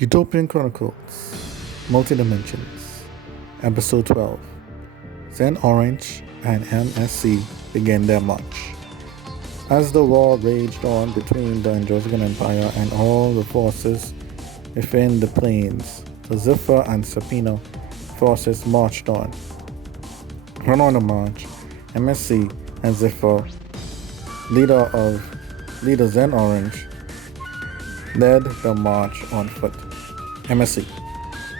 Utopian Chronicles, Multi-Dimensions, Episode 12. Zen Orange and MSC began their march. As the war raged on between the Androsican Empire and all the forces within the plains, the Zephyr and Sapino forces marched on. When on the march, MSC and Zephyr, leader Zen Orange, led the march on foot. MSC.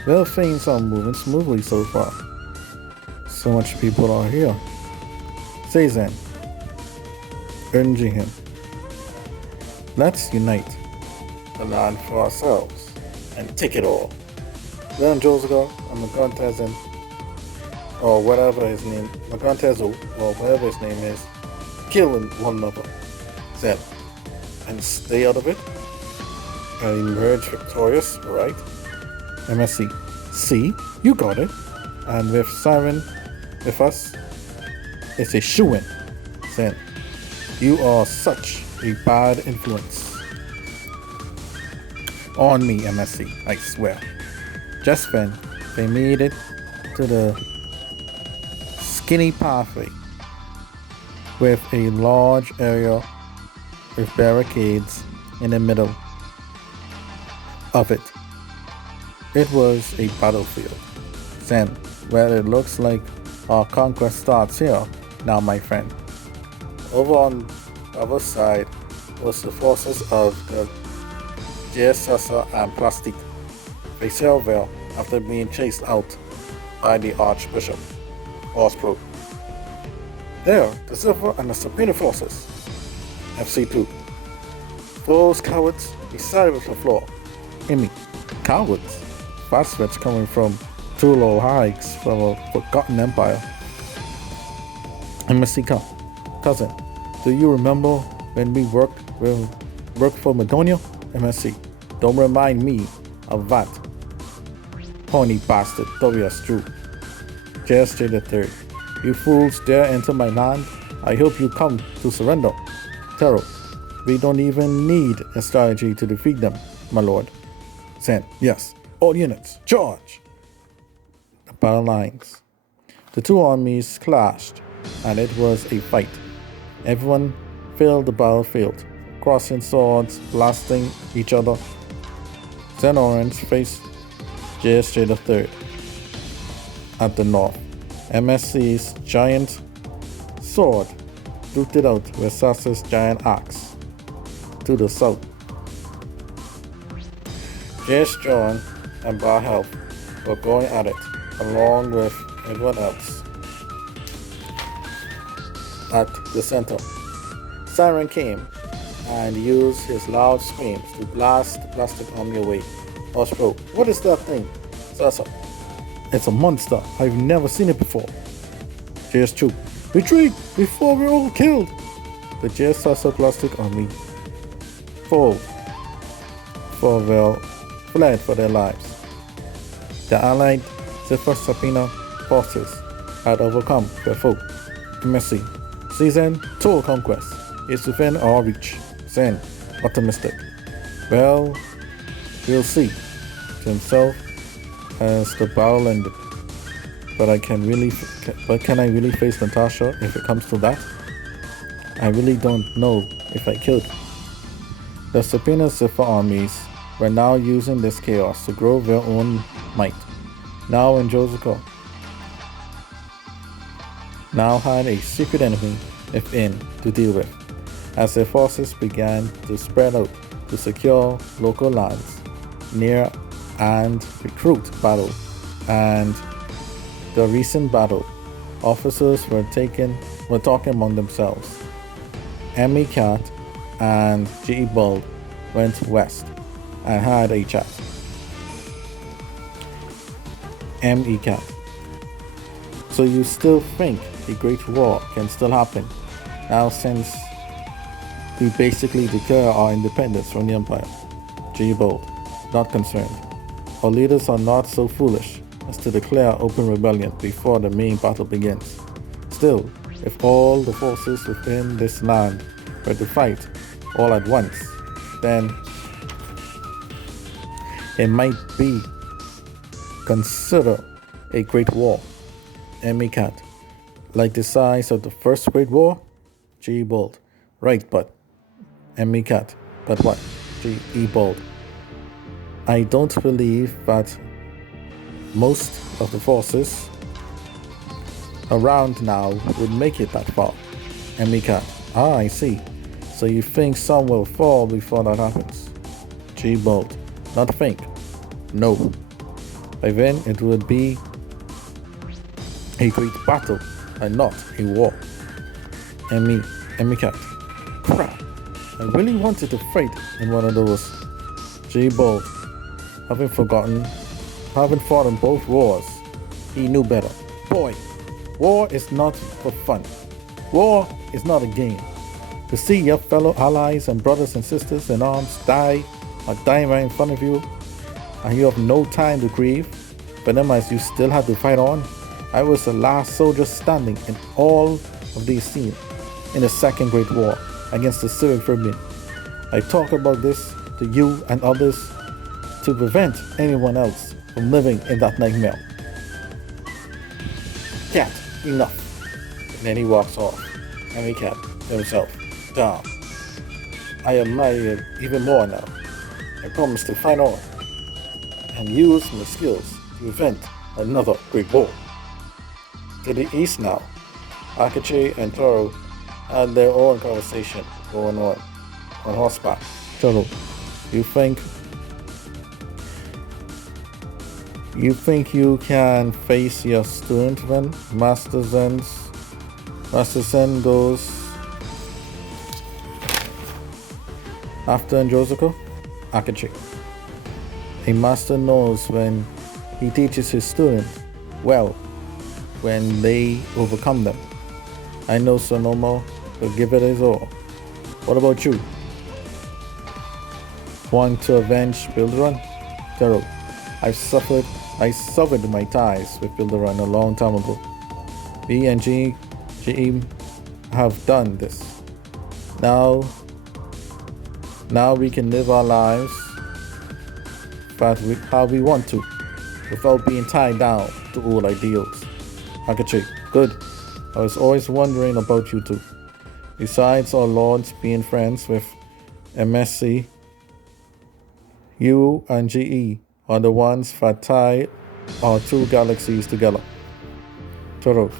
Well, things are moving smoothly so far. So much people are here. Say Zen, urging him. Let's unite the land for ourselves and take it all. Then Josica and Magantezen, or whatever his name, Magantezo, or whatever his name is, killing one another. Zen, and stay out of it. And emerge victorious, right? MSC. See, you got it. And with Siren with us, it's a shoo-in. Zen, you are such a bad influence on me, MSC, I swear. Just when they made it to the skinny pathway with a large area with barricades in the middle of it. It was a battlefield. Zen, well, it looks like our conquest starts here now, my friend. Over on the other side was the forces of the Sasa and Plastic. They sailed there after being chased out by the Archbishop, Ospro. There, the Zephyr and the Sapino forces, FC2. Those cowards decided to the floor. Amy, cowards. Fast threats coming from two low hikes from a forgotten empire. MSC cousin, do you remember when we worked for Madonia? MSC, don't remind me of that. Horny bastard, WS Drew. JSJ the Third, you fools dare enter my land? I hope you come to surrender. Tero, we don't even need a strategy to defeat them, my lord. Zen, yes. All units, charge! The battle lines. The two armies clashed, and it was a fight. Everyone filled the battlefield, crossing swords, blasting each other. Zen Orange faced JSJ III at the north. MSC's giant sword duted out with Sasa's giant axe to the south. JS John and Bar Health were going at it, along with everyone else. At the center, Siren came and used his loud screams to blast the plastic army away. Ospro, what is that thing? Sasa, it's a monster. I've never seen it before. JS Chu, retreat before we're all killed. The JS Sasa plastic army fled for their lives. The allied Zephyr Sapino forces had overcome their foe. MSC. Season total conquest is within our reach. Zen, optimistic. Well, we'll see. To himself as the battle ended. But can I really face Natasha if it comes to that? I really don't know if I could. The Sapino Zephyr armies were now using this chaos to grow their own might. Now in Josico now had a secret enemy within to deal with, as their forces began to spread out to secure local lands near and recruit battle. And the recent battle, officers were talking among themselves. M.E. Cat and G.E. Bald went west and had a chat. M.E. Cat. So you still think a great war can still happen now since we basically declare our independence from the Empire? G. Bold, not concerned. Our leaders are not so foolish as to declare open rebellion before the main battle begins. Still, if all the forces within this land were to fight all at once, then It might be considered a great war. Cat. Like the size of the First Great War? G. Bold. Right, but Cat. But what? G. E. Bold. I don't believe that most of the forces around now would make it that far. Cat. Ah, I see. So you think some will fall before that happens? G. Bold. Not think. No. By then it would be a great battle and not a war. Cat. Crap. I really wanted to fight in one of those. G. Bold. Having fought in both wars, he knew better. Boy, war is not for fun. War is not a game. To see your fellow allies and brothers and sisters in arms die or dying right in front of you, and you have no time to grieve, but then as you still have to fight on. I was the last soldier standing in all of these scenes in the Second Great War against the Civic Rebellion. I talk about this to you and others to prevent anyone else from living in that nightmare. Cat, enough. And then he walks off. Cat himself, down. I admire you even more now. I promise to fight on and use my skills to prevent another great war. To the east now, Akachi and Toro had their own conversation going on horseback. Toro, you think you can face your student when Master Zen goes after Njozoko? Akachi. A master knows when he teaches his student well when they overcome them. I know Sonomo will give it his all. What about you? Want to avenge Builderun? Taro, I suffered my ties with Builderun a long time ago. B and GE have done this. Now we can live our lives how we want to, without being tied down to old ideals. Akachi, good. I was always wondering about you two. Besides our lords being friends with MSC, you and GE are the ones that tie our two galaxies together. Toro,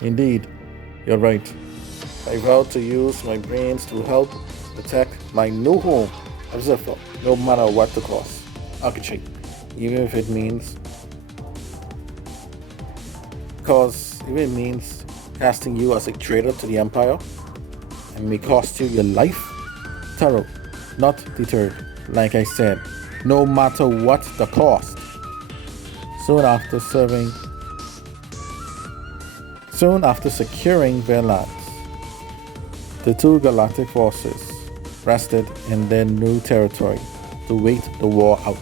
indeed, you're right. I vow to use my brains to help protect my new home of Zephyr, no matter what the cost. Akachi, even if it means casting you as a traitor to the Empire and may cost you your life. Taro, not deterred. Like I said, no matter what the cost. Soon after securing their lands, the two galactic forces rested in their new territory to wait the war out.